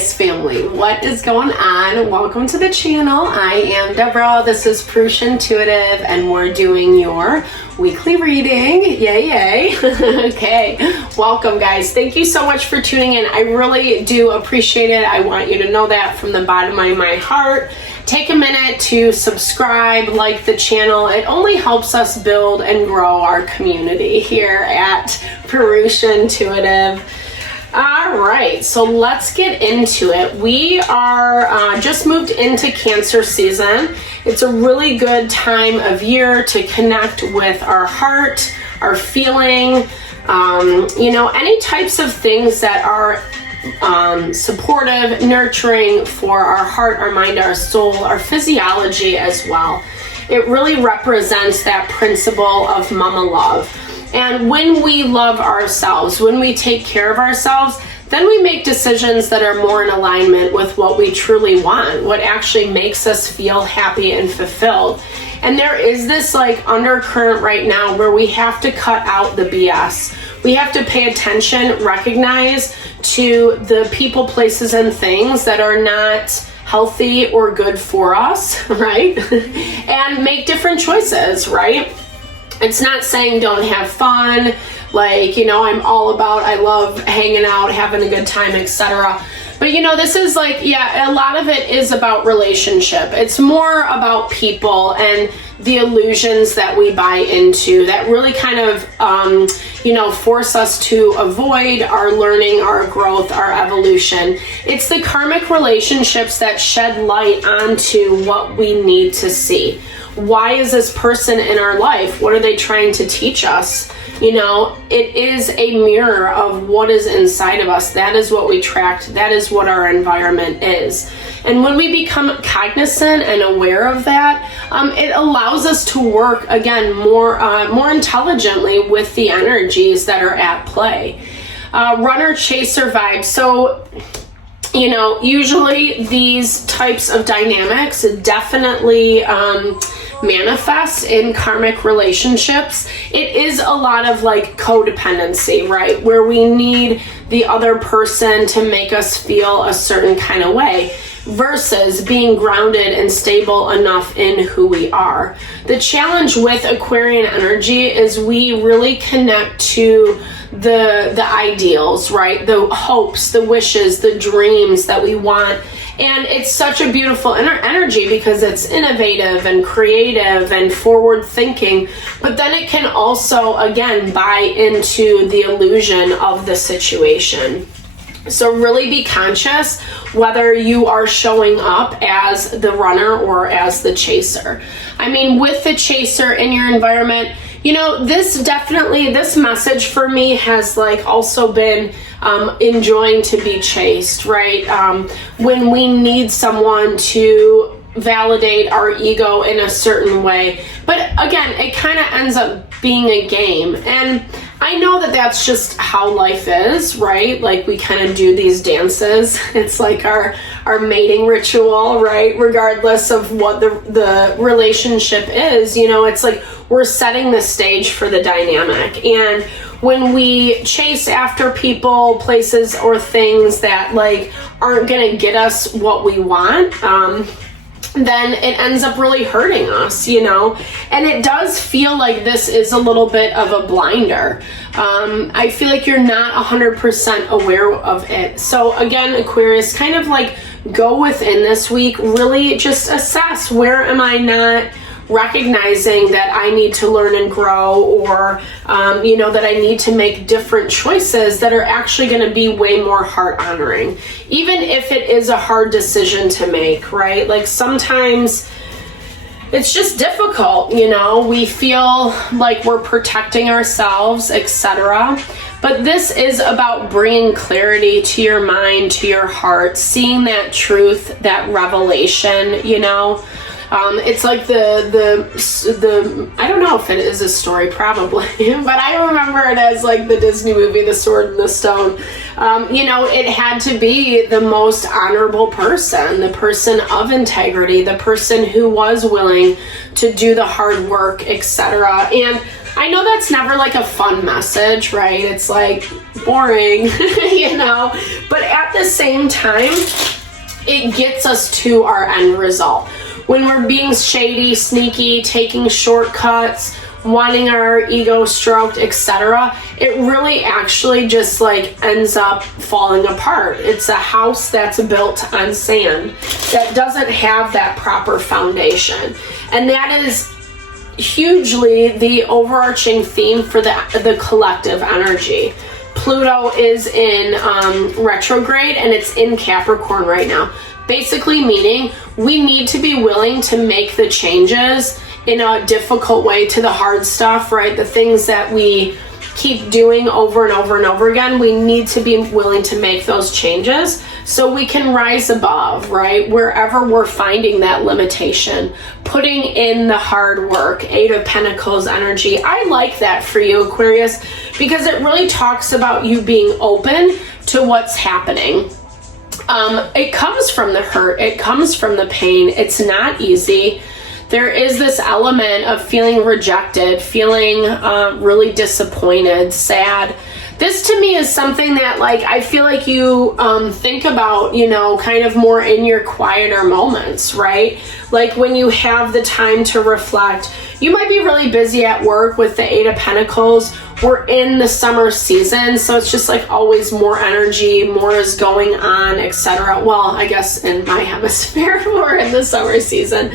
Aquarius family, what is going on? Welcome to the channel. I am Deborah. This is Purusha Intuitive, and we're doing your weekly reading. Yay. Okay, welcome guys. Thank you so much for tuning in. I really do appreciate it. I want you to know that from the bottom of my heart. Take a minute to subscribe, like the channel. It only helps us build and grow our community here at Purusha Intuitive. All right, so let's get into it. We are just moved into Cancer season. It's a really good time of year to connect with our heart, our feeling, any types of things that are supportive, nurturing for our heart, our mind, our soul, our physiology as well. It really represents that principle of mama love. And when we love ourselves, when we take care of ourselves, then we make decisions that are more in alignment with what we truly want, what actually makes us feel happy and fulfilled. And there is this undercurrent right now where we have to cut out the BS. We have to pay attention, recognize to the people, places, and things that are not healthy or good for us, right? And make different choices, right? It's not saying don't have fun, I'm all about, I love hanging out, having a good time, etc. But this is a lot of it is about relationship. It's more about people and the illusions that we buy into that really kind of, force us to avoid our learning, our growth, our evolution. It's the karmic relationships that shed light onto what we need to see. Why is this person in our life? What are they trying to teach us? It is a mirror of what is inside of us. That is what we tract. That is what our environment is. And when we become cognizant and aware of that, it allows us to work, again, more intelligently with the energies that are at play. Runner-chaser vibes. So, usually these types of dynamics definitely manifest in karmic relationships. It is a lot of codependency, right? Where we need the other person to make us feel a certain kind of way versus being grounded and stable enough in who we are. The challenge with Aquarian energy is we really connect to the ideals, right? The hopes, the wishes, the dreams that we want. And it's such a beautiful energy because it's innovative and creative and forward thinking, but then it can also, again, buy into the illusion of the situation. So really be conscious whether you are showing up as the runner or as the chaser. With the chaser in your environment, this message for me has also been enjoying to be chased, right? When we need someone to validate our ego in a certain way. But again, it kind of ends up being a game. And I know that that's just how life is, right? We kind of do these dances. It's our mating ritual, right? Regardless of what the relationship is, it's we're setting the stage for the dynamic. And when we chase after people, places, or things that aren't gonna get us what we want, then it ends up really hurting us, and it does feel like this is a little bit of a blinder. I feel like you're not 100% aware of it. So again, Aquarius, kind of go within this week, really just assess, where am I not recognizing that I need to learn and grow, or that I need to make different choices that are actually going to be way more heart honoring, even if it is a hard decision to make, right? Sometimes it's just difficult, we feel like we're protecting ourselves, etc. But this is about bringing clarity to your mind, to your heart, seeing that truth, that revelation, It's like the I don't know if it is a story, probably, but I remember it as like the Disney movie, The Sword and the Stone. It had to be the most honorable person, the person of integrity, the person who was willing to do the hard work, etc. And I know that's never like a fun message, right? It's like boring, but at the same time, it gets us to our end result. When we're being shady, sneaky, taking shortcuts, wanting our ego stroked, etc., it really actually just like ends up falling apart. It's a house that's built on sand that doesn't have that proper foundation. And that is hugely the overarching theme for the collective energy. Pluto is in retrograde, and it's in Capricorn right now. Basically meaning we need to be willing to make the changes in a difficult way to the hard stuff, right? The things that we keep doing over and over and over again, we need to be willing to make those changes so we can rise above, right? Wherever we're finding that limitation, putting in the hard work. 8 of Pentacles energy. I like that for you, Aquarius, because it really talks about you being open to what's happening. It comes from the hurt. It comes from the pain. It's not easy. There is this element of feeling rejected, feeling really disappointed, sad. This to me is something that like I feel like you think about, kind of more in your quieter moments, right? Like when you have the time to reflect. You might be really busy at work with the 8 of Pentacles. We're in the summer season, so it's just like always more energy, more is going on, etc. Well, I guess in my hemisphere, we're in the summer season.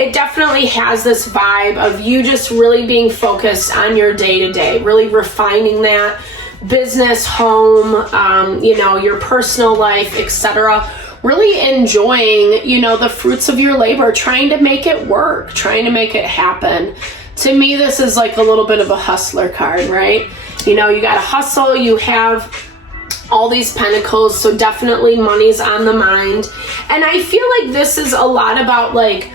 It definitely has this vibe of you just really being focused on your day-to-day, really refining that business, home, your personal life, etc. Really enjoying, the fruits of your labor, trying to make it work, trying to make it happen. To me, this is like a little bit of a hustler card, right? You got to hustle, you have all these pentacles, so definitely money's on the mind. And I feel like this is a lot about like,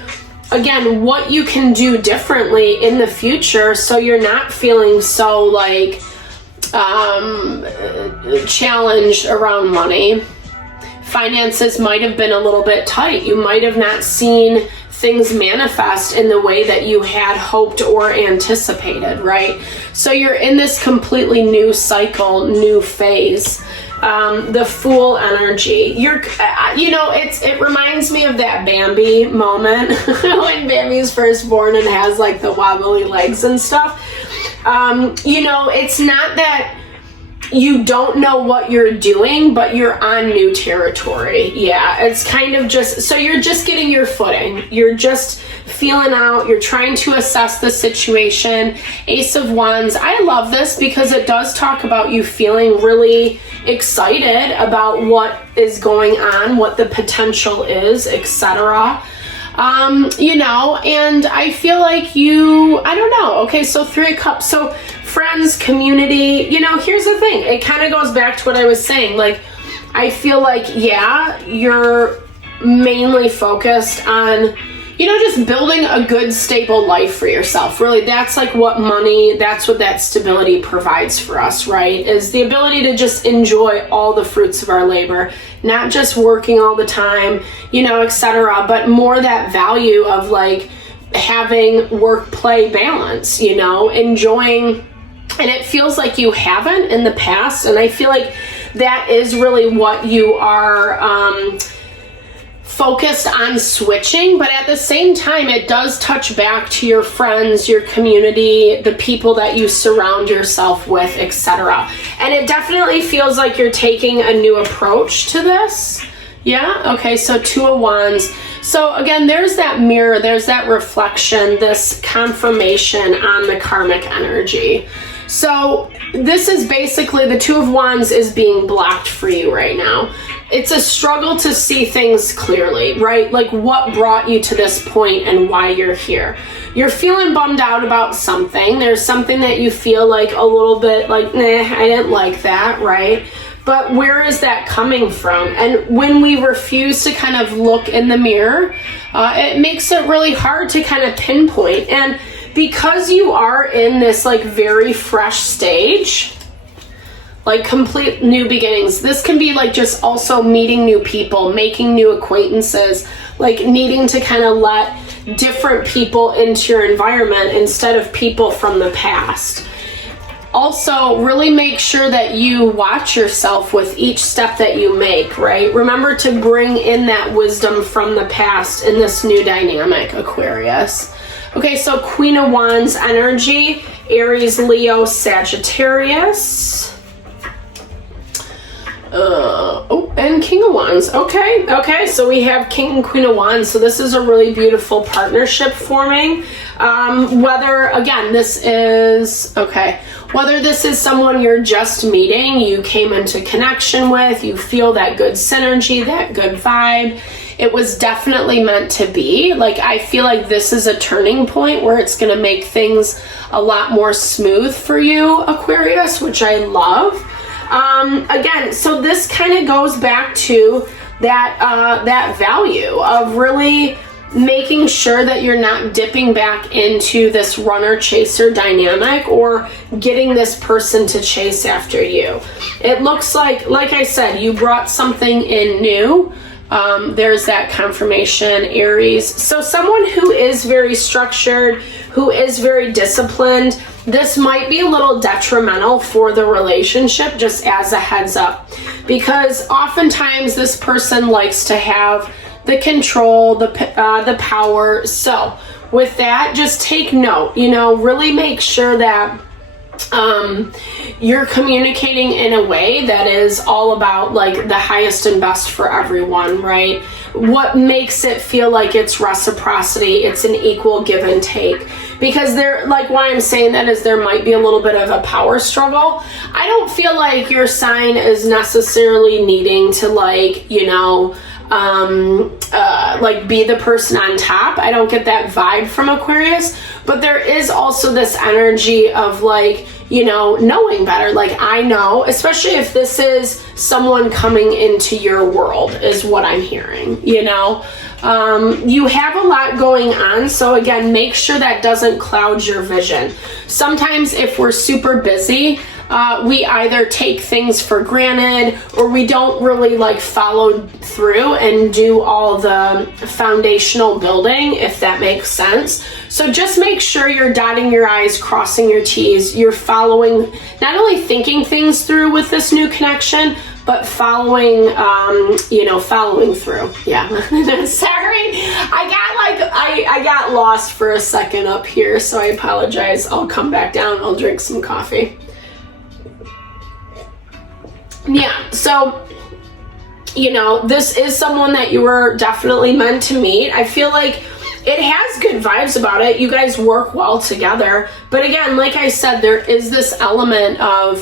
again, what you can do differently in the future so you're not feeling so like challenged around money. Finances might have been a little bit tight. You might have not seen things manifest in the way that you had hoped or anticipated, right? So you're in this completely new cycle, new phase. The Fool energy. It reminds me of that Bambi moment when Bambi's first born and has like the wobbly legs and stuff. It's not that you don't know what you're doing, but you're on new territory. Yeah, it's kind of so you're just getting your footing. You're just feeling out. You're trying to assess the situation. Ace of Wands. I love this because it does talk about you feeling really excited about what is going on, what the potential is, etc. And I feel like I don't know. Okay, so 3 of Cups. So friends, community, here's the thing. It kind of goes back to what I was saying. Like, I feel like, you're mainly focused on, just building a good, stable life for yourself. Really, that's like that's what that stability provides for us, right? Is the ability to just enjoy all the fruits of our labor, not just working all the time, etc., but more that value of like having work-play balance, enjoying. And it feels like you haven't in the past. And I feel like that is really what you are focused on switching. But at the same time, it does touch back to your friends, your community, the people that you surround yourself with, etc. And it definitely feels like you're taking a new approach to this. Yeah? Okay, so 2 of Wands. So again, there's that mirror, there's that reflection, this confirmation on the karmic energy. So this is basically the 2 of Wands is being blocked for you right now. It's a struggle to see things clearly, right? Like what brought you to this point and why you're here. You're feeling bummed out about something. There's something that you feel like a little bit like, nah, I didn't like that, right? but where is that coming from? And when we refuse to kind of look in the mirror, it makes it really hard to kind of pinpoint. And because you are in this like very fresh stage, like complete new beginnings, this can be like just also meeting new people, making new acquaintances, like needing to kind of let different people into your environment instead of people from the past. Also, really make sure that you watch yourself with each step that you make, right? Remember to bring in that wisdom from the past in this new dynamic, Aquarius. Okay, so Queen of Wands energy, Aries, Leo, Sagittarius. And King of Wands. Okay, so we have King and Queen of Wands. So this is a really beautiful partnership forming. Whether this is someone you're just meeting, you came into connection with, you feel that good synergy, that good vibe, it was definitely meant to be. Like, I feel like this is a turning point where it's going to make things a lot more smooth for you, Aquarius, which I love. Again, so this kind of goes back to that value of really making sure that you're not dipping back into this runner-chaser dynamic or getting this person to chase after you. It looks like I said, you brought something in new. There's that confirmation, Aries. So someone who is very structured, who is very disciplined, this might be a little detrimental for the relationship, just as a heads up, because oftentimes this person likes to have the control, the power. So with that, just take note, really make sure that you're communicating in a way that is all about like the highest and best for everyone, right? What makes it feel like it's reciprocity, it's an equal give and take. Because why I'm saying that is there might be a little bit of a power struggle. I don't feel like your sign is necessarily needing to be the person on top. I don't get that vibe from Aquarius, but there is also this energy of knowing better. Like, I know, especially if this is someone coming into your world, is what I'm hearing, you have a lot going on. So again, make sure that doesn't cloud your vision. Sometimes if we're super busy, we either take things for granted or we don't really follow through and do all the foundational building, if that makes sense. So just make sure you're dotting your I's, crossing your T's, you're following, not only thinking things through with this new connection, but following through. Yeah. Sorry. I got lost for a second up here, so I apologize. I'll come back down. I'll drink some coffee. Yeah, so, this is someone that you were definitely meant to meet. I feel like it has good vibes about it. You guys work well together. But again, like I said, there is this element of,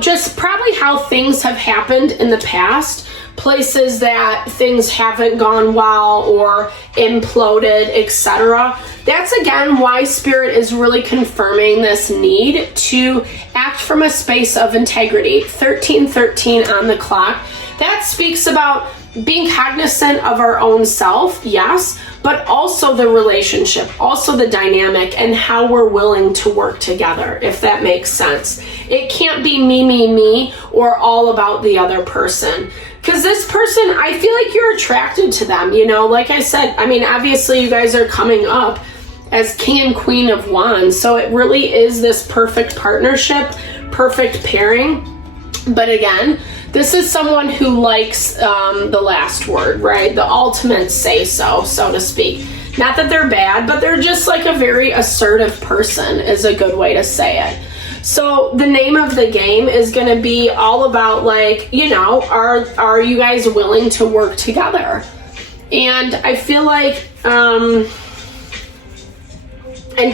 just probably how things have happened in the past, places that things haven't gone well or imploded, etc. That's again why Spirit is really confirming this need to act from a space of integrity. 1313 on the clock. That speaks about being cognizant of our own self, yes, but also the relationship, also the dynamic, and how we're willing to work together, if that makes sense. It can't be me, or all about the other person. Because this person, I feel like you're attracted to them, like I said, obviously you guys are coming up as King and Queen of Wands, so it really is this perfect partnership, perfect pairing. But again, this is someone who likes the last word, right? The ultimate say-so, so to speak. Not that they're bad, but they're just a very assertive person is a good way to say it. So the name of the game is going to be all about are you guys willing to work together? And I feel like, and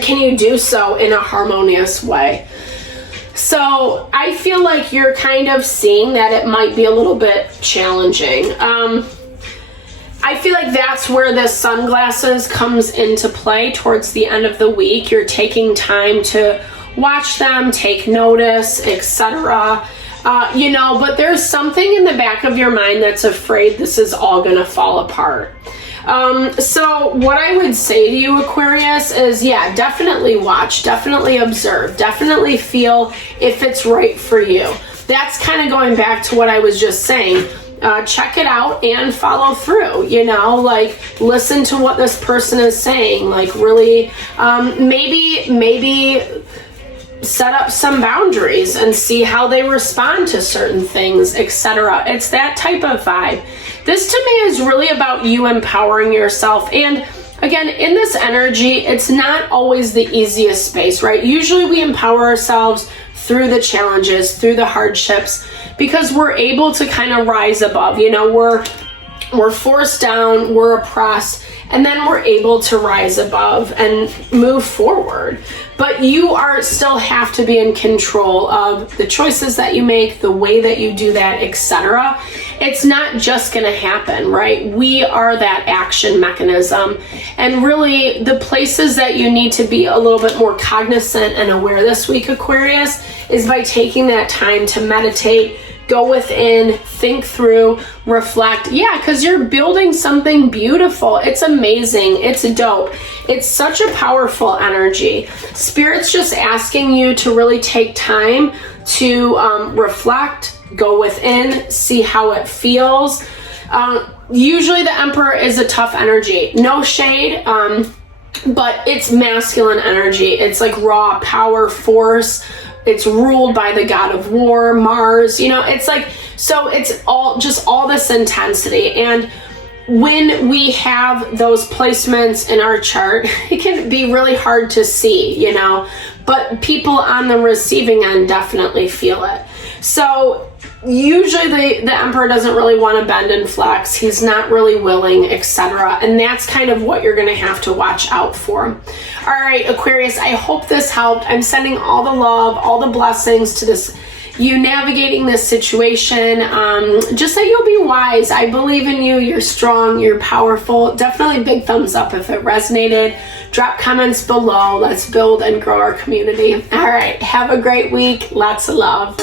can you do so in a harmonious way? So I feel like you're kind of seeing that it might be a little bit challenging. I feel like that's where the sunglasses comes into play towards the end of the week. You're taking time to watch them, take notice, etc. but there's something in the back of your mind that's afraid this is all going to fall apart. So what I would say to you, Aquarius, is definitely watch, definitely observe, definitely feel if it's right for you. That's kind of going back to what I was just saying. Check it out and follow through, listen to what this person is saying, really, maybe set up some boundaries and see how they respond to certain things, etc. It's that type of vibe. This to me is really about you empowering yourself. And again, in this energy, it's not always the easiest space, right? Usually we empower ourselves through the challenges, through the hardships, because we're able to kind of rise above. We're forced down, we're oppressed, and then we're able to rise above and move forward. But you still have to be in control of the choices that you make, the way that you do that, etc. It's not just going to happen, right? We are that action mechanism. And really, the places that you need to be a little bit more cognizant and aware this week, Aquarius, is by taking that time to meditate, go within, think through, reflect. Because you're building something beautiful. It's amazing. It's dope. It's such a powerful energy. Spirit's just asking you to really take time to reflect, go within, see how it feels. Usually the Emperor is a tough energy. No shade, but it's masculine energy. It's like raw power, force. It's ruled by the god of war, Mars, it's like, so it's all this intensity. And when we have those placements in our chart, it can be really hard to see, but people on the receiving end definitely feel it. So usually the Emperor doesn't really want to bend and flex. He's not really willing, etc. And that's kind of what you're going to have to watch out for. All right, Aquarius, I hope this helped. I'm sending all the love, all the blessings to you navigating this situation. Just that you'll be wise. I believe in you. You're strong. You're powerful. Definitely big thumbs up if it resonated. Drop comments below. Let's build and grow our community. All right, have a great week. Lots of love.